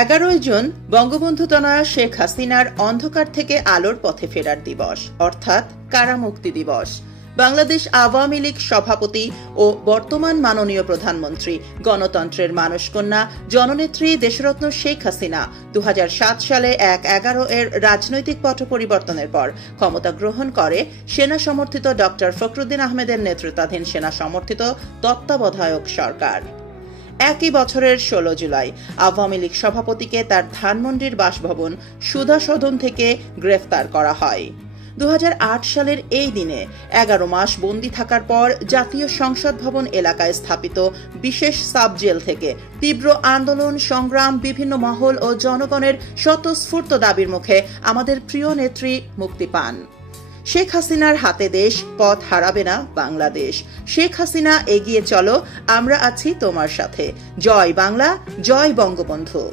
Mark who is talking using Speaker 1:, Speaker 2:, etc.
Speaker 1: এগারোই জুন বঙ্গবন্ধু তনয়া শেখ হাসিনার অন্ধকার থেকে আলোর পথে ফেরার দিবস, অর্থাৎ কারামুক্তি দিবস। বাংলাদেশ আওয়ামী লীগ সভাপতি ও বর্তমান মাননীয় প্রধানমন্ত্রী, গণতন্ত্রের মানসকন্যা জননেত্রী দেশরত্ন শেখ হাসিনা দু হাজার সাত সালে এক এগারো এর রাজনৈতিক পট পরিবর্তনের পর ক্ষমতা গ্রহণ করে সেনা সমর্থিত ডক্টর ফখরুদ্দিন আহমেদের নেতৃত্বাধীন সেনা সমর্থিত তত্ত্বাবধায়ক সরকার। একই বছরের ষোলো জুলাই। আওয়ামী লীগ সভাপতিকে তার ধানমন্ডির বাসভবন সুধা সদন থেকে গ্রেফতার করা হয়। দু হাজার আট সালের এই দিনে এগারো মাস বন্দি থাকার পর জাতীয় সংসদ ভবন এলাকায় স্থাপিত বিশেষ সাব জেল থেকে তীব্র আন্দোলন, সংগ্রাম, বিভিন্ন মহল ও জনগণের স্বতঃস্ফূর্ত দাবির মুখে আমাদের প্রিয় নেত্রী মুক্তি পান। শেখ হাসিনার হাতে দেশ পথ হারাবে না বাংলাদেশ। শেখ হাসিনা এগিয়ে চলো, আমরা আছি তোমার সাথে। জয় বাংলা, জয় বঙ্গবন্ধু।